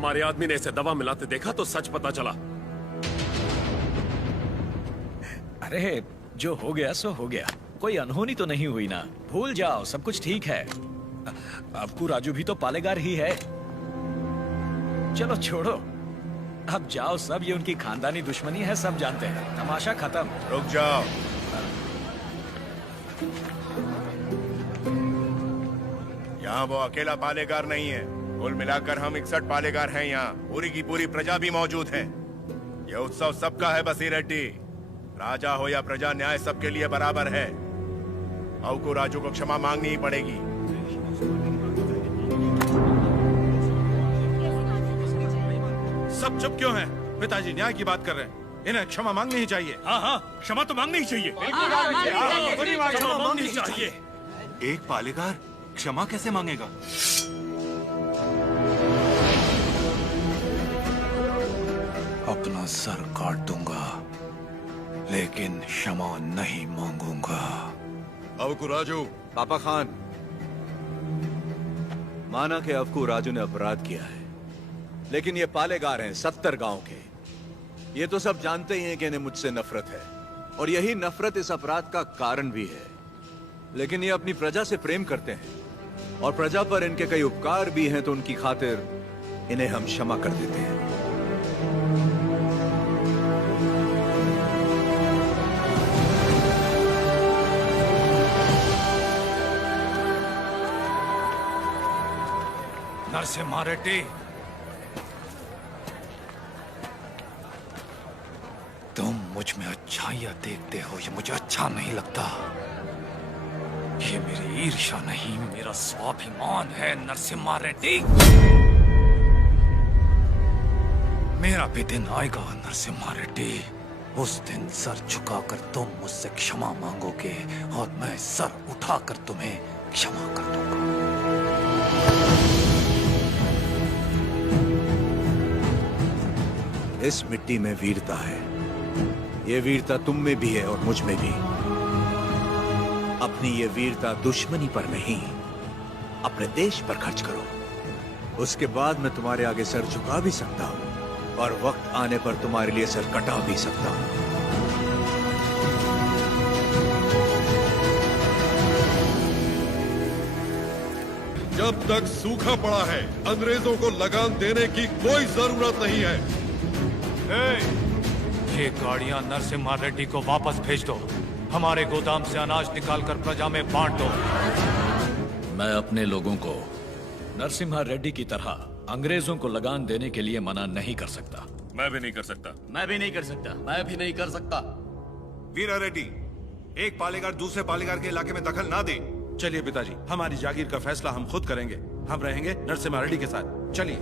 हमारे आदमी ने इसे दवा मिलाते देखा तो सच पता चला। अरे जो हो गया सो हो गया, कोई अनहोनी तो नहीं हुई ना। भूल जाओ, सब कुछ ठीक है। अबकू राजू भी तो पालेगार ही है। चलो छोड़ो, अब जाओ सब, ये उनकी खानदानी दुश्मनी है, सब जानते हैं। तमाशा खत्म। रुक जाओ। यहाँ वो अकेला पालेगार नहीं है, कुल मिलाकर हम 61 पालेगार हैं यहाँ। पूरी की पूरी प्रजा भी मौजूद है। यह उत्सव सबका है बसीर रेड्डी। राजा हो या प्रजा, न्याय सबके लिए बराबर है। अबकू राजू को क्षमा मांगनी ही पड़ेगी। सब चुप क्यों हैं? पिताजी न्याय की बात कर रहे हैं, इन्हें क्षमा मांगनी ही चाहिए। हाँ हाँ, क्षमा तो मांगनी ही चाहिए। क्षमा मांगनी ही चाहिए। एक पालेगार क्षमा कैसे मांगेगा? अपना सर काट दूंगा, लेकिन क्षमा नहीं मांगूंगा। अबकू राजू। पापा खान, माना कि अबकू राजू ने अपराध किया है, लेकिन ये पालेगार हैं 70 गांव के। ये तो सब जानते ही हैं कि इन्हें मुझसे नफरत है, और यही नफरत इस अपराध का कारण भी है। लेकिन ये अपनी प्रजा से प्रेम करते हैं, और प्रजा पर इनके कई उपकार भी हैं, तो उनकी खातिर इन्हें हम क्षमा कर देते हैं। नरसिम्हा रेड्डी, तुम मुझ में अच्छाइयां देखते हो, ये मुझे अच्छा नहीं लगता। ये मेरी ईर्ष्या नहीं, मेरा स्वाभिमान है नरसिम्हा रेड्डी। मेरा भी दिन आएगा नरसिम्हा रेड्डी। उस दिन सर झुकाकर तुम मुझसे क्षमा मांगोगे, और मैं सर उठाकर तुम्हें क्षमा कर दूंगा। इस मिट्टी में वीरता है। ये वीरता तुम में भी है और मुझ में भी। अपनी ये वीरता दुश्मनी पर नहीं, अपने देश पर खर्च करो। उसके बाद मैं तुम्हारे आगे सर झुका भी सकता हूं, और वक्त आने पर तुम्हारे लिए सर कटा भी सकता हूं। जब तक सूखा पड़ा है, अंग्रेजों को लगान देने की कोई जरूरत नहीं है। ये गाड़ियां नरसिम्हा रेड्डी को वापस भेज दो। हमारे गोदाम से अनाज निकालकर प्रजा में बांट दो। मैं अपने लोगों को नरसिम्हा रेड्डी की तरह अंग्रेजों को लगान देने के लिए मना नहीं कर सकता। मैं भी नहीं कर सकता। मैं भी नहीं कर सकता। मैं भी नहीं कर सकता। वीरा रेड्डी, एक पालेगार दूसरे पालेगार के इलाके में दखल ना दे। चलिए पिताजी, हमारी जागीर का फैसला हम खुद करेंगे। हम रहेंगे नरसिम्हा रेड्डी के साथ। चलिए।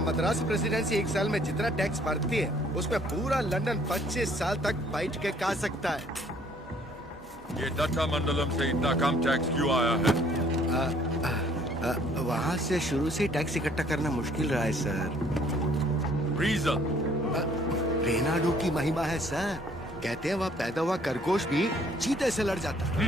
मद्रास प्रेसिडेंसी एक साल में जितना टैक्स भरती है, उसमें पूरा लंदन 25 साल तक बैठ के खा सकता है। ये दत्ता मंडलम से इतना कम टैक्स क्यों आया है? वहाँ से शुरू से टैक्स इकट्ठा करना मुश्किल रहा है सर। रीजन? रेनाडू की महिमा है सर। कहते हैं वह पैदा हुआ खरगोश भी चीते से लड़ जाता है।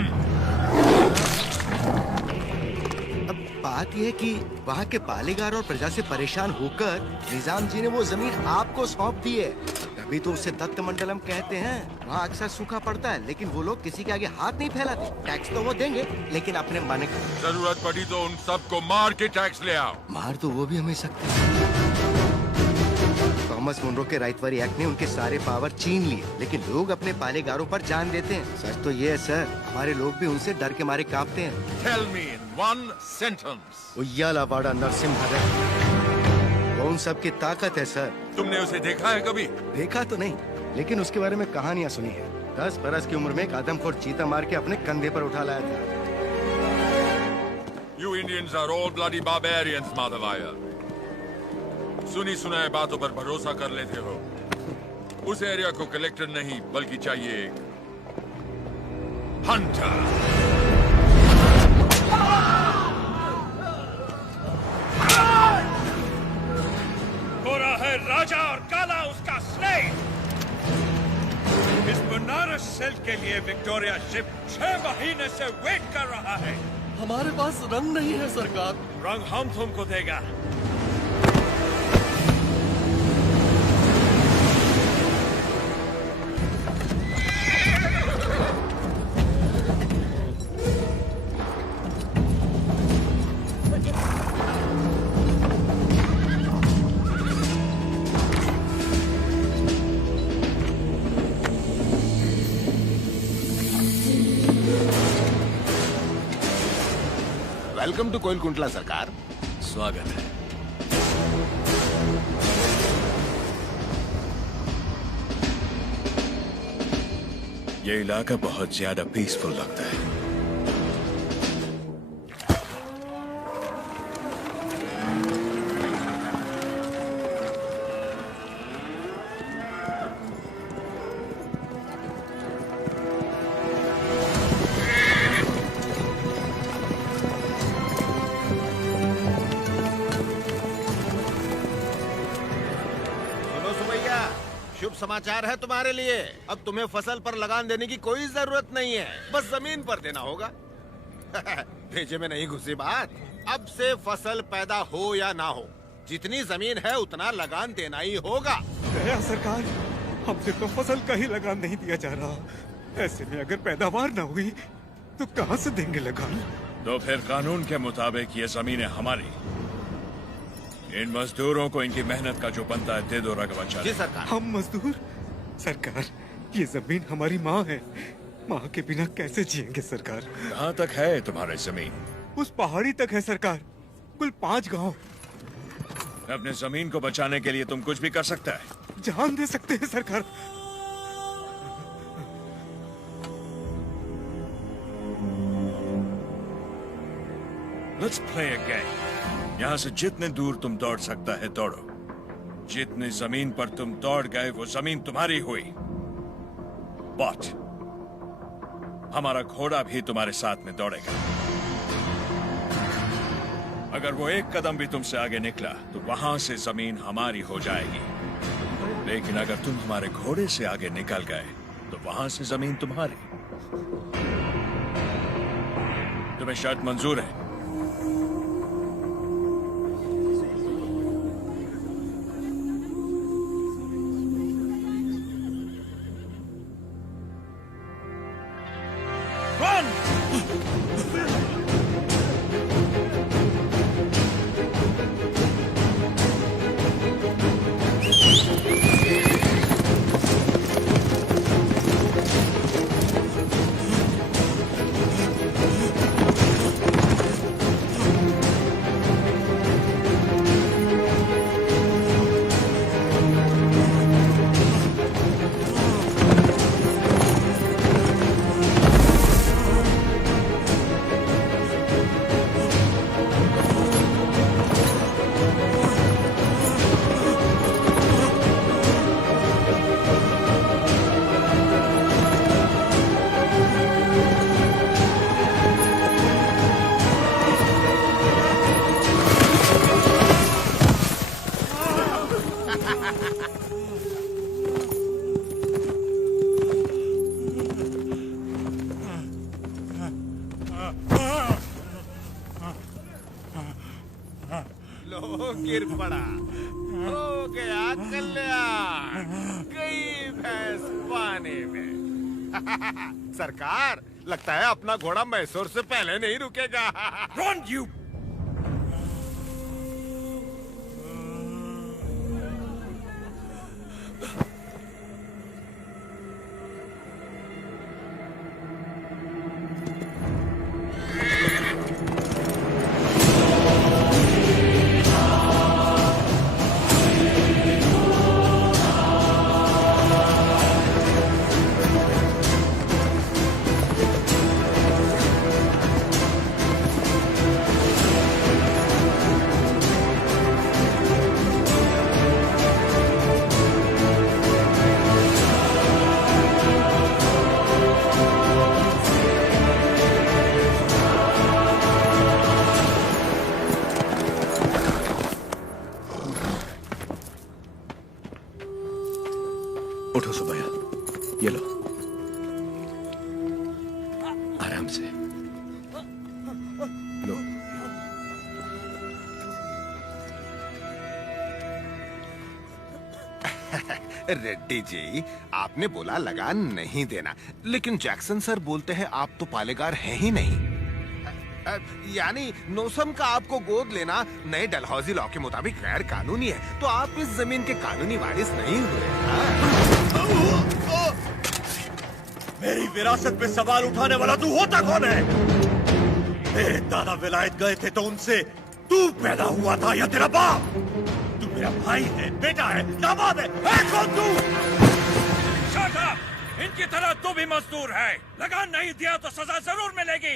बात यह है कि वहाँ के पालेगार और प्रजा से परेशान होकर निजाम जी ने वो जमीन आपको सौंप दी है। तभी तो उसे दत्त मंडलम कहते हैं। वहाँ अक्सर सूखा पड़ता है, लेकिन वो लोग किसी के आगे हाथ नहीं फैलाते। टैक्स तो वो देंगे, लेकिन अपने मन का। जरूरत पड़ी तो उन सबको मार के टैक्स ले आओ। मार तो वो भी हमें सकते हैं। थॉमस मुनरो के राइटवरी एक्ट ने उनके सारे पावर छीन लिए, लेकिन लोग अपने पालेगारों पर जान देते हैं। सच तो ये है सर, हमारे लोग भी उनसे डर के मारे कांपते हैं। Tell me in one sentence. उय्यालावाड़ा Narasimha Reddy, वो उन सब की ताकत है सर। तुमने उसे देखा है कभी? देखा तो नहीं, लेकिन उसके बारे में कहानियां सुनी है। 10 बरस की उम्र में एक आदमखोर चीता मार के अपने कंधे पर उठा लाया था। You Indians are all bloody barbarians, Madhavaya. सुनी सुनाए बातों पर भरोसा कर लेते हो। उस एरिया को कलेक्टर नहीं, बल्कि चाहिए एक हंटर। टॉरस सेल के लिए विक्टोरिया शिप 6 महीने से वेट कर रहा है। हमारे पास रंग नहीं है सरकार। रंग हम तुमको देगा। वेलकम टू कोयलकुंटला सरकार। स्वागत है। ये इलाका बहुत ज्यादा पीसफुल लगता है। सुनो सुमैया, शुभ समाचार है तुम्हारे लिए। अब तुम्हें फसल पर लगान देने की कोई जरूरत नहीं है, बस जमीन पर देना होगा। भेजे में नहीं घुसी बात। अब से फसल पैदा हो या ना हो, जितनी जमीन है उतना लगान देना ही होगा। गया सरकार, हमसे तो फसल का ही लगान नहीं दिया जा रहा। ऐसे में अगर पैदावार न हुई तो कहाँ से देंगे लगान? तो फिर कानून के मुताबिक ये जमीनें हमारी। इन मजदूरों को इनकी मेहनत का जो बनता है दे दो रघुवंशा। जी सरकार। हम मजदूर? सरकार, ये जमीन हमारी माँ है। माँ के बिना कैसे जिएंगे सरकार? कहाँ तक है तुम्हारी जमीन? उस पहाड़ी तक है सरकार, कुल 5 गांव। अपने जमीन को बचाने के लिए तुम कुछ भी कर सकता है। जान दे सकते हैं सरकार। Let's play a game. यहाँ से जितने दूर तुम दौड़ सकता है दौड़ो। जितनी जमीन पर तुम दौड़ गए वो जमीन तुम्हारी हुई। बट हमारा घोड़ा भी तुम्हारे साथ में दौड़ेगा। अगर वो एक कदम भी तुमसे आगे निकला तो वहां से जमीन हमारी हो जाएगी। लेकिन अगर तुम हमारे घोड़े से आगे निकल गए तो वहां से जमीन तुम्हारी। तुम्हें शर्त मंजूर है? लो गिर पड़ा, हो गया कल्याण, गई भैंस पानी में। सरकार, लगता है अपना घोड़ा मैसूर से पहले नहीं रुकेगा। Run, you! लो। रेड्डी जी, आपने बोला लगान नहीं देना, लेकिन जैक्सन सर बोलते हैं आप तो पालेगार हैं ही नहीं। यानी नोसम का आपको गोद लेना नए डलहौजी लॉ के मुताबिक गैर कानूनी है, तो आप इस जमीन के कानूनी वारिस नहीं हुए। मेरी विरासत पे सवाल उठाने वाला तू होता कौन है? मेरे दादा विलायत गए थे तो उनसे तू पैदा हुआ था या तेरा बाप? तू मेरा भाई है, बेटा है, दामाद है कौन तू? Shut up! इनकी तरह तू भी मजदूर है। लगान नहीं दिया तो सजा जरूर मिलेगी।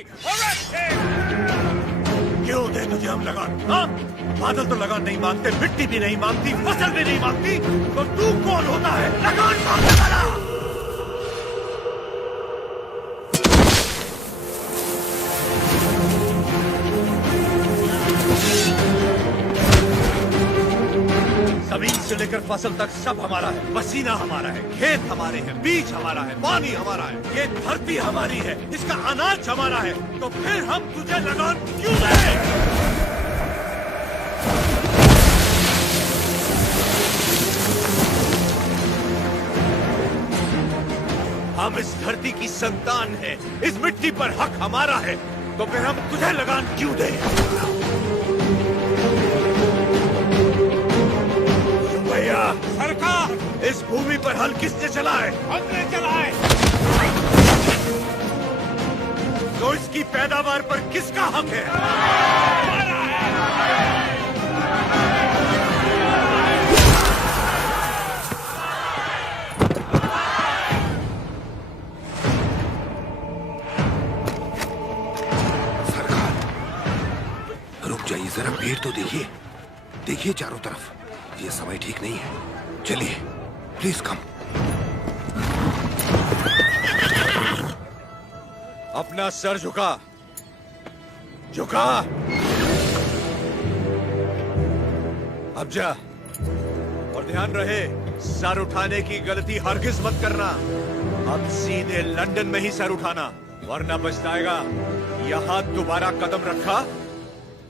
क्यों दे तुझे हम लगान? हाँ? बादल तो लगान नहीं मांगते, मिट्टी भी नहीं मांगती, फसल भी नहीं मांगती, तो तू कौन होता है लगान मांगने वाला? जमीन से लेकर फसल तक सब हमारा है। पसीना हमारा है, खेत हमारे हैं, बीज हमारा है, पानी हमारा है, ये धरती हमारी है, इसका अनाज हमारा है। तो फिर हम तुझे लगान क्यों दें? हम इस धरती की संतान हैं, इस मिट्टी पर हक हमारा है, तो फिर हम तुझे लगान क्यों दें? सरकार, इस भूमि पर हल किसने चलाए? हमने चलाए। तो इसकी पैदावार पर किसका हक है? हमारा है। सरकार, रुक जाइए जरा, भीड़ तो देखिए, देखिए चारों तरफ। ये समय ठीक नहीं है, चलिए प्लीज कम। अपना सर झुका, झुका। अब जा, और ध्यान रहे सर उठाने की गलती हरगिज मत करना। अब सीधे लंदन में ही सर उठाना, वरना पछताएगा। यहां दोबारा कदम रखा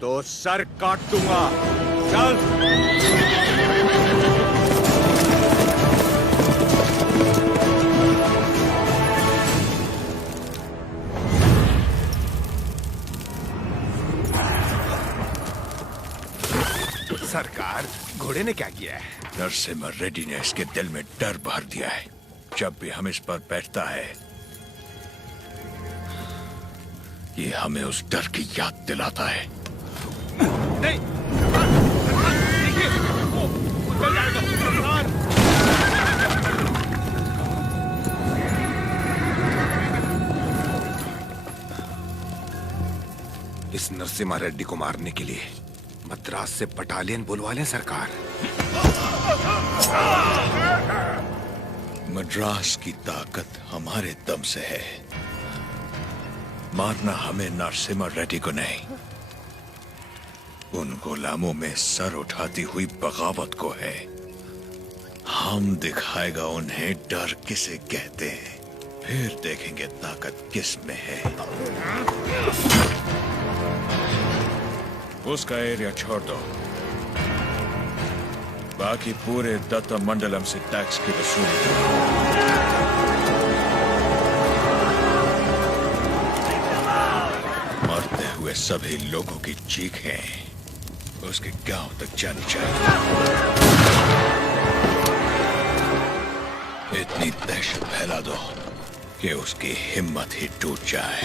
तो सर काट दूंगा। चल। सरकार, घोड़े ने क्या किया है? नरसिम्हा रेड्डी ने इसके दिल में डर भर दिया है। जब भी हम इस पर बैठता है, ये हमें उस डर की याद दिलाता है। नहीं, देखिए, वो चल जाएगा। इस नरसिम्हा रेड्डी को मारने के लिए मद्रास से बटालियन बुलवा लें सरकार। मद्रास की ताकत हमारे दम से है। मारना हमें नरसिम्हा रेड्डी को नहीं, उन गुलामों में सर उठाती हुई बगावत को है। हम दिखाएगा उन्हें डर किसे कहते हैं, फिर देखेंगे ताकत किस में है। उसका एरिया छोड़ दो, बाकी पूरे दत्त मंडलम से टैक्स की वसूली करो। मरते हुए सभी लोगों की चीखें उसके गांव तक जानी चाहिए। इतनी दहशत फैला दो कि उसकी हिम्मत ही टूट जाए।